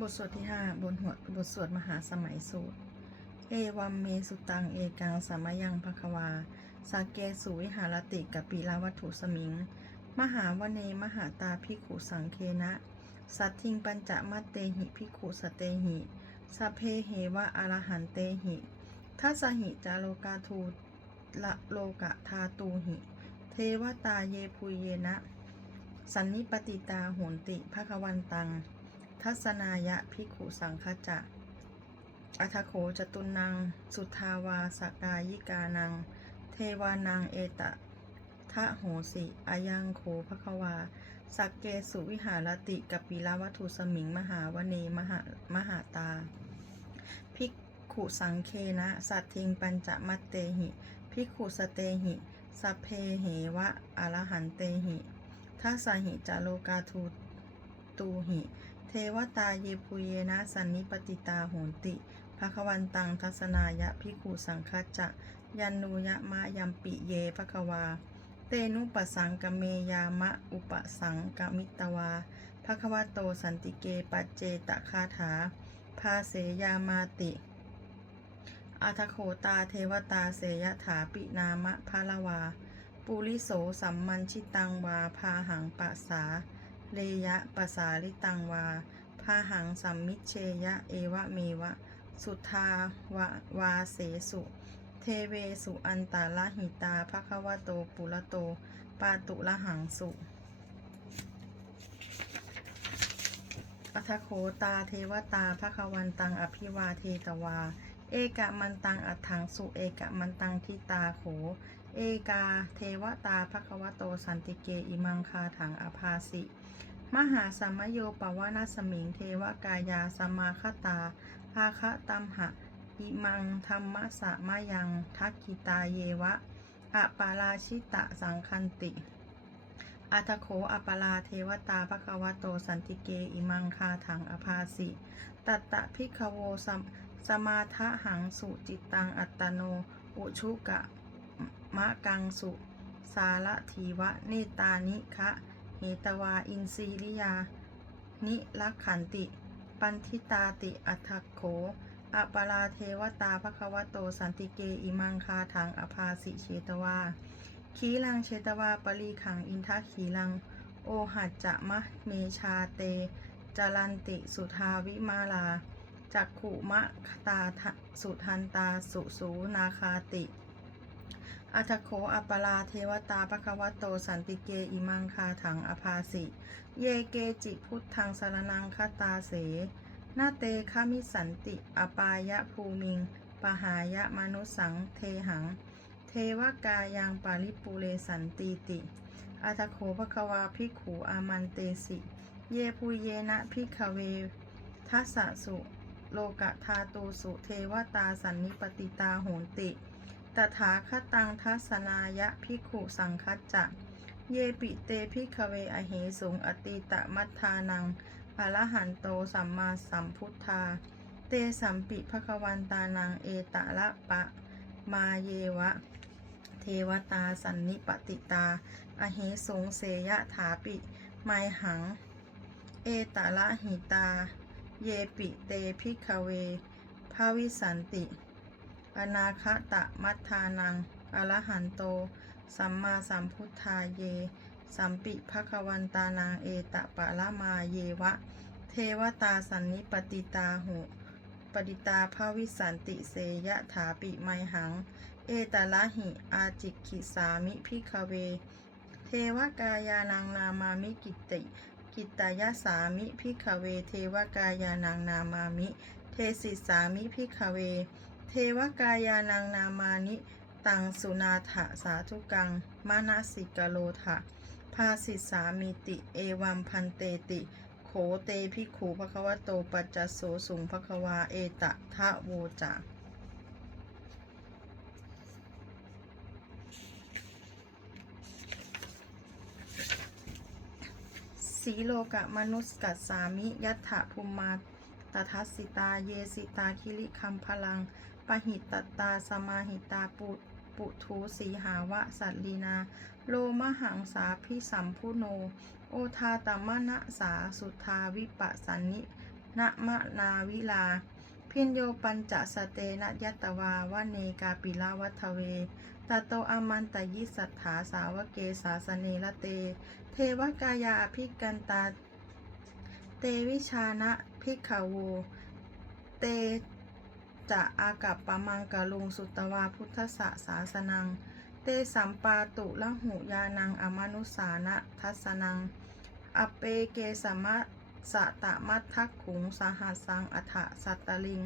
บทสวดที่ 5 บนหัวบทสวดมหาสมัยสูตร เอวัมเมสุตัง เอกังสามยังภควา สาเกสุวิหารติกับปีลาวัตถุสมิง มหาวเนมหาตาพิขุสังเคนะ สัตทิงปัญจมัตเตหิพิขุสเตหิสเพเหวะอรหันเตหิทัสหิจาโลกาทูละโลกะทาตูหิ เทวตาเยปุยเยนะ สันนิปติตาโหนติภควันตัง ทัศนายะพิขุสังคจะอัทโขจตุนัง สุทาวาสกายิกานัง เทวานังเอตะทะโหสิอายังโขภควา สักเกสุวิหารติกับปีลวัตถุสมิงมหาวเนมหามหาตา ภิกขุสังเคนะ สัตทิงปัญจมัตเตหิ ภิกขุสเตหิสเพเหวะอรหันเตหิทัสหิจาโลกาทูตูหิ เทวตาเยปุเยนะสันนิปติตาโหนติภควันตังทัศนายะภิกขุสังคัจจะยันนูยะมะยัมปิเยภควา เตนุปสังกเมยามะอุปสังกมิตวาภควโตสันติเกปัจเจตคาถาภาเสยามาติ อาทโคตาเทวตาเสยถาปินามะพาลวา ปุริโสสัมมันชิตังวาพาหังปะสา เลยะปสาลิตังวาพาหังสัมมิเชยะเอวะเมวะ สุทาวะวาเสสุ เทเวสุอันตาลหิตาภควโตปุระโต ปาตุละหังสุอัทโคตาเทวตาภควันตังอภิวาเทตวา เอกะมันตังอัฏฐังสุเอกะมันตังทิตาโข เอกาเทวตาภควโตสันติเกอิมังคาถังอภาสิ มหาสัมโยปวานาสมิงเทวกายาสมาคตาภาคะตัมหะ อิมังธรรมะสะมายัง ทักกิตาเยวะอะปาราชิตะสังคันติ อัตโขอปลาเทวตาภควโตสันติเกอิมังคาถังอภาสิตัตตะพิกโวสมสมาทะหังสุจิตตังอัตโน อุชุกะมะกังสุ สารทีวะเนตานิคะ หตวาอินทรีริยา นิลักขันติ ปันทิตาติอัตโขอปลาเทวตาภควโตสันติเกอิมังคาถังอภาสิเชตวาขีลังเชตวาปรีขังอินทขีลัง โอหัจจะมะเมชาเตจรันติสุทาวิมาลาจักขุมะตาสุทันตาสุสูนาคาติ อัทโขอัปลาเทวตาปะคะวโตสันติเกอิมังคาถังอภาสิ เยเกจิพุทธังสารนังคตาเส นาเตคามิสันติอปายะภูมิง ปหายะมนุสังเทหัง เทวกายังปาริปูเรสันตีติ อัตโขภควาภิขูอามันเตสิ เยปุเยนะพิกเวทัสสะสุ โลกะทาตูสุเทวตาสันนิปติตาโหนติ ตถาคตังทัสนายะพิขุสังคัจจะ เยปิเตพิกเวอเหสุงอติตะมัทธานังอรหันโตสัมมาสัมพุทธา เตสัมปิภควันตานังเอตะละปะมาเยวะ เทวตาสันนิปติตา อเหสงเสยะถาปิไมหัง เอตะละหิตา เยปิเตพิกเวภาวิสันติ อนาคตะมัทธานัง อรหันโต สัมมาสัมพุทธาเย สัมปิภควันตานังเอตะปะละมาเยวะ เทวตาสันนิปติตาหุปฏิตาภาวิสันติเสยะถาปิไมหัง เอตละหิ อาจิกขิสามิพิกเว เทวกายานังนามามิกิตติกิตายสามิพิกเว เทวกายานังนามามิ เทสิสามิพิกเว เทวกายานังนามานิ ตังสุนาถะสาธุกังมานาสิกโลทะภาสิสามิติ เอวัมพันเตติ โขเตพิขูภควโตปัจจสโสสุงภควาเอตะทะโวจาสีโลกะมนุสกัสสามิ ยัตถะภูมมาตทัสสิตา เยสิตาคิริคัมพลัง ปหิตตาสมาหิตาปุปุทูสีหาวะสัตลีนา โลมหังสาพิสัมพุโน โอทาตมะนะสาสุทาวิปะสันนินะมะนาวิลา พินโยปัญจสเตนะยัตวาวเนกาปิลาวัทเวตโตอามันตยิสัทธาสาวเกสาสเนละเต เทวกายาภิกันตา เตวิชานะพิกขโว เต จะอากับปะมังกะลุงสุตวาพุทธสสะสาสนัง เตสัมปาตุละหุยานังอมนุสานะทัสนัง อเปเกสมะสะตะมัททักขุงสหัสสังอัฐสัตตลิง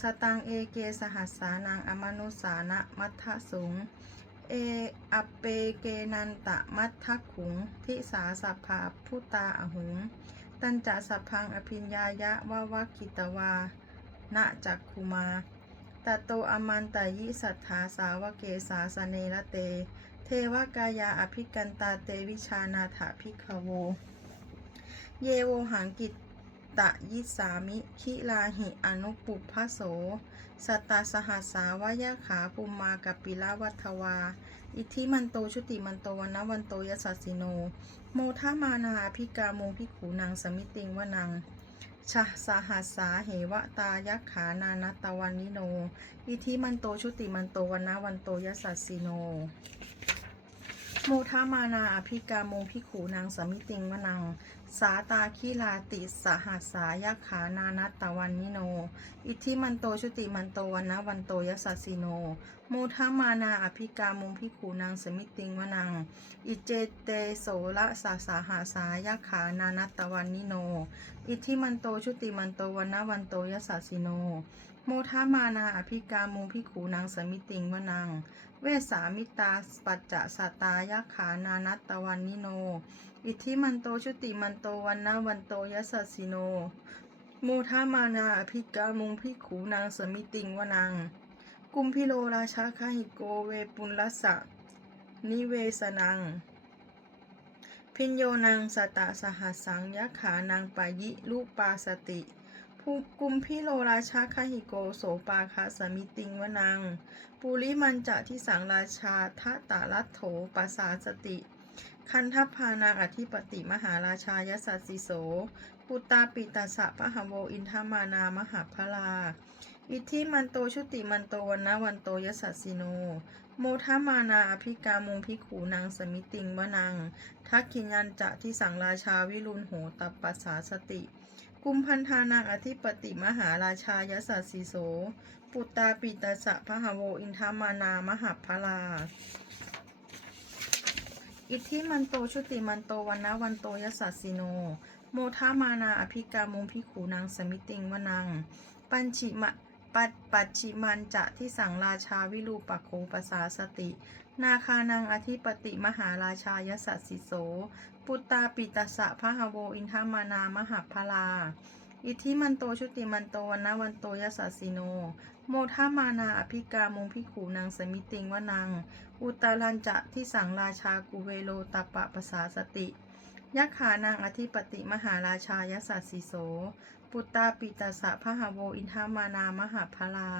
สตังเอเกสหัสสานังอมนุสานะมัททะสุงเออเปเกนันตะมัททักขุง ทิสาสัพพาพุตาอหุง ตันจะสัพพังอภิญญายะวาวกิตวา นะจักคุมาตโตอมันตายิสัทธาสาวเกสาสเนละเต เทวกายาอภิกันตาเตวิชานาถาภิกขโว เยโวหังกิตตะยิสามิคิลาหิอนุปุพโส สตตาสหัสสาวยะขาปุมมากับปิลาวัทวา อิทธิมันโตชุติมันโตวันวันโตยสสสสิโน โมทามานาภิกาโมภิกขูนางสมิติงวนัง ชะสาหัสสาเหวะตายักขานานัตตวันนิโน อิทิมันโตชุติมันโตวันนาวันโตยสสสสิโน โมทามานาอภิกาโมภิขูนางสมิติงวนัง สาตาคิลาติสหัสสายกขานานัตตวันนิโน อิทิมันโตชุติมันโตวันนะวันโตยสสสสิโนโมทามานาอภิกาโมภิขูนางสมิติงวนัง อิเจเตโสละสาสาหาสายกขานานัตวันนิโน อิทิมันโตชุติมันโตวันนวันโตยสสสสิโน โมทามานาอภิกาโมภิขูนางสมิติงวนัง เวสามิตาปัจจะสตายขานานัตวันนิโน อิทิมันโตชุติมันโตวันนวันโตยสสสสิโน โมทามานาอภิกามุงพิขูนางสมิติงวนัง กุมพิโลราชาคาหิโกเวปุลลสสะนิเวสนัง พินโยนางสตะสหัสสังยะขานางปายิลูกปาสติภูกุมพิโลราชาคาหิโกโสปาคาสมิติงวนัง ปุริมันจะที่สังราชาทะตาลัตโถปสาสติ คันทพานาอธิปติมหาราชายสัสสิโส ปุตตาปิตาสะพะหโวอินทมานามหาพลา อิทธิมันโตชุติมันโตวันนะวันโตยสัสสิโน โมทมานาอภิกามุงพิขูนางสมิติงวนัง ทักขิญันจะที่สังราชาวิรุณโหตัปปัสสาสติ กุมพันธานางอธิปติมหาราชายสัสสิโส ปุตตาปิตาสะพะหโวอินทมานามหาพลาอิทธิมันโตชุติมันโตวันนะวันโตยสัสสิโน โมทามานาอภิกามุงพิขูนางสมิติงวนัง ปัญชิมะ ปัดปัจฉิมันจะที่สังราชาวิรูปโคปสาสติ นาคานังอธิปติมหาราชายสัสสิโส ปุตตาปิตสะพะหโวอินทมานามหาพลา อิทธิมันโตชุติมันโตวันวันโตยสัสสิโน โมทามานาอภิกามงพิขูนางสมิติงวนัง อุตตรันจะที่สังราชากุเวโลตปะปสาสติ ยักขานางอธิปติมหาราชายสัสสิโส ปุตตาปิตาสะพะหโวอินทามานามหาพลา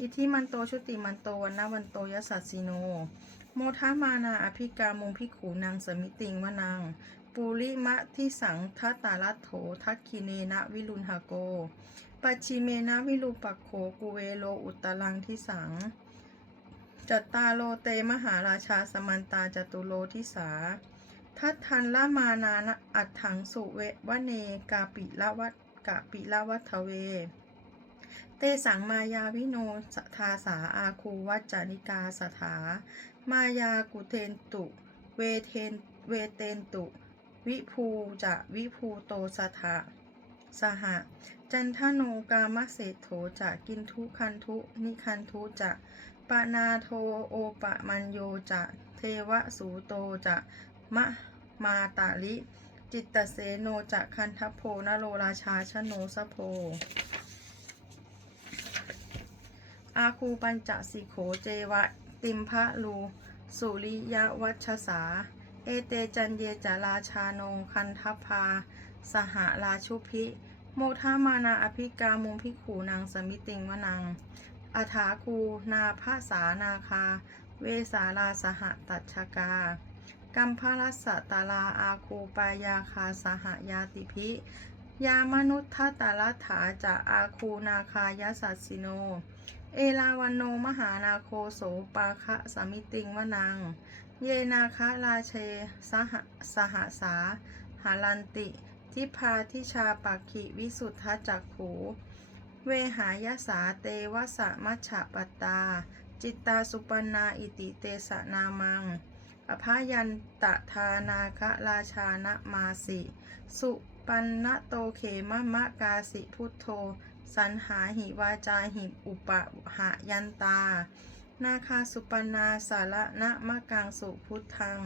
อิทิมันโตชุติมันโตวันนวันโตยสัสสิโน โมทามานาอภิกามุงพิขูนางสมิติงวนางปุริมะที่สังทัตตาลัตโถทักคิเนนะวิรุณหโก ปัจฉิเมนะวิรูปักโขกุเวโลอุตตรังที่สัง จัตตาโลเตมหาราชาสมันตาจตุโลทิสา ทัตทันละมานานะอัตถังสุเววเนกาปิละวัตกาปิละวัทเว เตสังมายาวิโนสทาสาอาคูวัจจานิกาสถา มายากุเทนตุ เวเทนเวเตนตุ วิภูจะวิภูโตสถาสหะจันทโนกามเศษโถจะกินทุคันทุ นิคันทุจะปนาโทโอปะมัญโยจะเทวสูโตจะ มะมาตาลิ จิตตเสโนจะคันทโพนโรราชาชโนสโพ อาคูปัญจสิโขเจวะ ติมพะลู สุริยวัชสา เอเตจันเยจาราชาโนคันทพา สหราชุพิ โมทามานาอภิกามุงพิขูนางสมิติงวนังอาถาคูนาภาสานาคา เวสาราสหตัชกา กัมพรัสะตาลาอาคูปายาคาสหายาติพิยามนุษทตาลถาจะอาคูนาคายสัสสิโน เอลาวันโนมหานาโคโสปาคะสมิติงวนัง เยนาคะราเชสหสหสาหาลันติ ทิพาทิชาปักขิวิสุทธจักขูเวหายสาเตวสะมัชฉะปตา จิตตาสุปนนาอิติเตสะนามัง อภยันตะทานาคะราชานะมาสิ สุปันนโตเขมะมะกาสิพุทโธ สันหาหิวาจาหิอุปะหะยันตา นาคาสุปนาสาระนะมะกังสุพุทธัง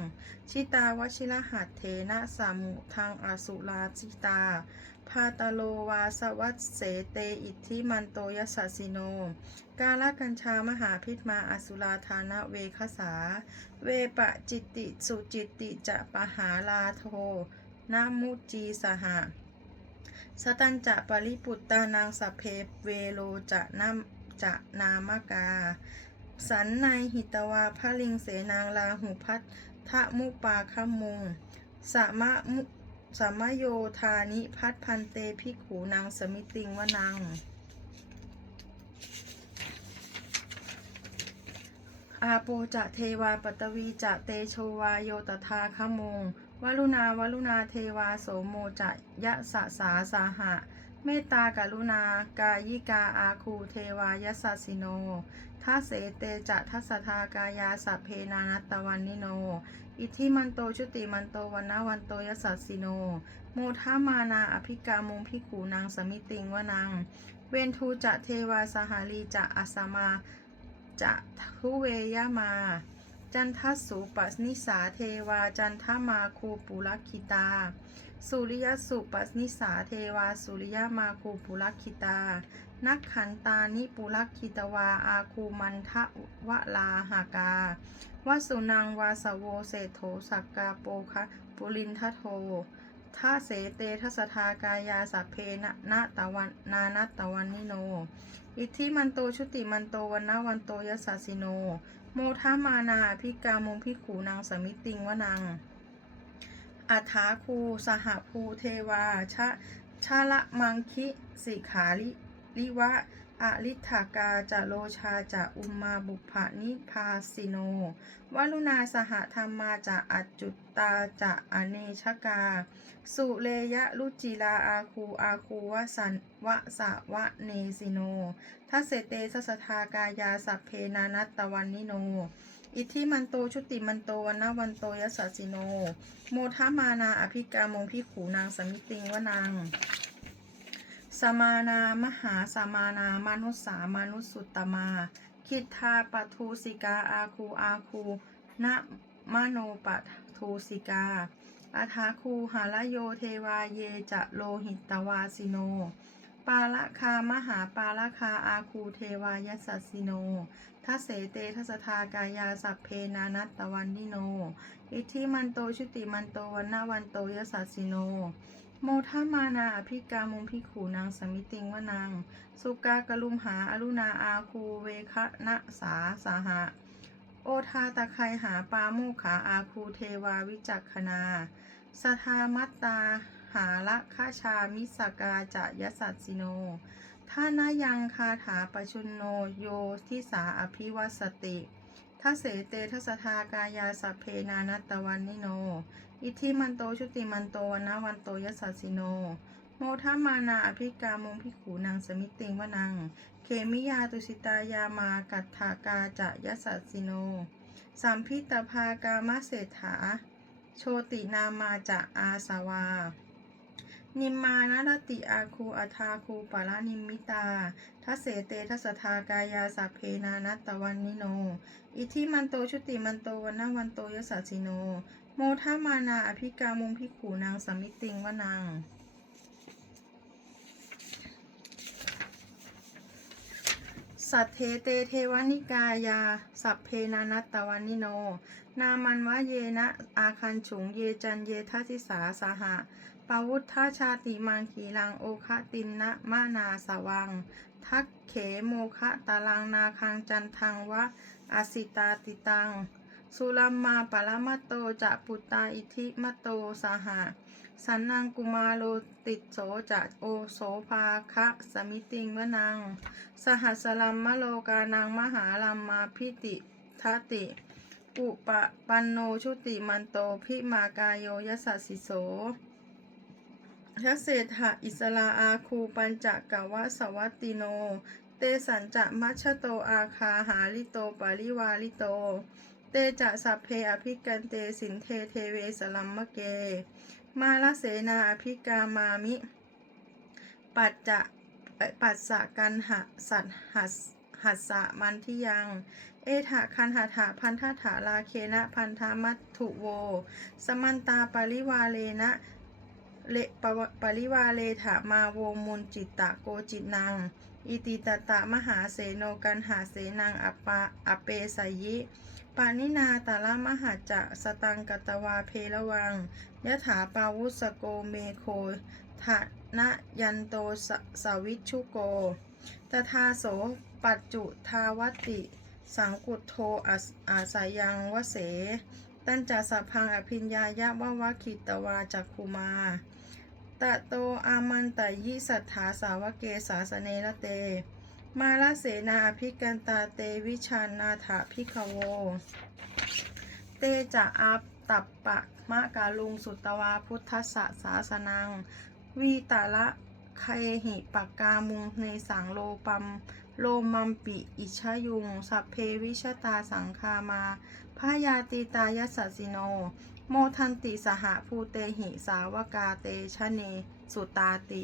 ชิตาวชิรหัตเถนะสามุทังอสุราชิตา พาตโลวาสวัสเสเตอิทธิมันโตยสัสสิโน กาลกัญชามหาพิษมาอสุราธานะเวคสา เวปะจิตติสุจิตติจะปหาลาโทนามุจีสหะสตันจะปริปุตตานางสเพเวโลจะนำจะนามกา สันในหิตวาพระลิงเสนางลาหุพัททะมุปาคมุงสมะมุ สามโยธานิพัทพันเตพิขูนางสมิติงวนัง อาโปจะเทวาปตวีจะเตโชวาโยตถาคมงวลุณาวลุณาเทวาโสโมจะยะสะสาสาหะ เมตตากรุณากายิกาอาคูเทวายสัสสิโนทัเสเตจะทัสสทากายาสัพเพนานัตตวันนิโน อิทธิมันโตชุติมันโตวันนาวันโตยสัสสิโน โมทามานาอภิกามุงพิขูนางสมิติงวนัง เวนทูจะเทวาสหารีจะอัสมาจะทุเวยามา จันทสสุปัสนิสาเทวาจันทมาคูปุลคิตา สุริยสุปัสนิสาเทวาสุริยมาคูปุลคิตา นักขันตานิปุลคิตวาอาคูมันทะวะลาหากาวสุนังวาสโวเศโถสักกาโปคะปุลินทโทท่าเสเตทัสทากายาสัพเพนะนะตะวันนานัตตะวันนิโน อิทธิมันโตชุติมันโตวันนาวันโตยสสสสิโน โมทามานาพิกามุงพิขูนางสมิติงวนังอัฐาคูสหภูเทวาชะชาละมังคิสิขาลิ ลิวะอลิธากาจะโลชาจะอุมมาบุพานิพาสิโนวลุนาสหธรรมาจะอัจจุตตาจะอเนชกา สุเลยะลุจิลาอาคูอาคูวสันวะสะวะเนสิโนทัสเสเตสสทากายาสัพเพนานัตตวันนิโน อิทธิมันโตชุติมันโตวันนาวันโตยสสสิโน โมทามานาอภิกามงพิขูนางสมิติงวนัง สมานามหาสมานามนุสสามนุสสุตตมา คิทาปทูสิกาอาคูอาคูนะมโนปทูสิกาอาทาคูหาลโยเทวาเยจะโลหิตตวาสิโน ปาละคามหาปาละคาอาคูเทวายสัสสิโนทัเสเตทัสทากายาสัพเพนานัตตวันนิโน อิทิมันโตชุติมันโตวันนาวันโตยสัสสิโน โมทามานาอภิกามุงพิขูนางสมิติงวนังสุกากลุมหาอรุณาอาคูเวคะนะสาสาหะ โอทาตะไคหาปาโมขาอาคูเทวาวิจักขณาสทามัตตาหาละคาชามิสกาจะยสัสสิโนท่านายังคาถาปชุนโนโยทิสาอภิวัสติทัเสเตทัสทากายาสัพเพนานัตตวันนิโน อิทธิมันโตชุติมันโตวันนาวันโตยสัสสิโน โมทามานาอภิกามุงพิขูนางสมิติงวนัง เขมิยาตุสิตายามากัตถากาจะยสัสสิโน สัมพิตภากามเศรษฐา โชตินามาจะอาสาวา นิมมานารติอาคูอัทาคูปารานิมิตาทัเสเตทัสทากายาสัพเพนานัตตวันนิโน อิทิมันโตชุติมันโตวันนาวันโตยสัสสิโน โมทามานาอภิกามุงพิขูนางสมิติงวานังสัทเทเตเทวานิกายา สัพเพนานัตตวันนิโน นามันวะเยนะอาคันฉุงเยจันเยทัสิสาสหะปาวุธาชาติมังคีลังโอคะตินนะมานาสวัง ทักเขโมคะตาลังนาคังจันทังวะอสิตาติตัง สุลัมมาปรมัตโตจะปุตตาอิทิมัตโตสหะสันนังกุมาโลติโสจะโอโสภาคะสมิติงวนัง สหัสลัมมโลกานังมหาลัมมาพิติทติ อุปปันโนชุติมันโตพิมากายโยยสัสสิโสยะเศรษฐะอิสลาอาคูปัญจกวะสวัตติโน เตสัญจะมัชโตอาคาหาลิโตปาริวาลิโต เตจะสัพเพอภิกันเตสินเทเทเวสลัมมะเก มาลเสนาอภิกามามิ ปัจจะปัสสะกันหะสัตหัสหัสสะมันที่ยัง เอถะคันหะถะพันธะถาลาเคนะพันธามัตถุโว สมันตาปริวาเลนะ เลปปริวาเลถะมาโวมุนจิตตะโกจิตนัง อิติตตะมหาเสโนกันหาเสนังอปะอเปสยิ ปานินาตาละมหาจะสตังกตวาเพระวังยถาปาวุสโกเมโคทะนะยันโตสสวิชุโกตถาโสปัจจุทาวติ สังกุตโทอาสายังวเสตันจะสัพพังอภิญญายะวะวะคิตวาจักคุมา ตะโตอามันตยิสัทธาสาวเกสาสเนระเต มาลเสนาภิกันตาเตวิชานาถาภิกโว เตจะอาตัปปะมะกาลุงสุตวาพุทธสสสาสนัง วีตาละไคหิปกกามุงในสังโลปัมโลมัมปิอิชยุง สัพเพวิชตาสังคามาพายาติตายสัสิโน โมทันติสหภูเตหิสาวกาเตชะเน สุตาติ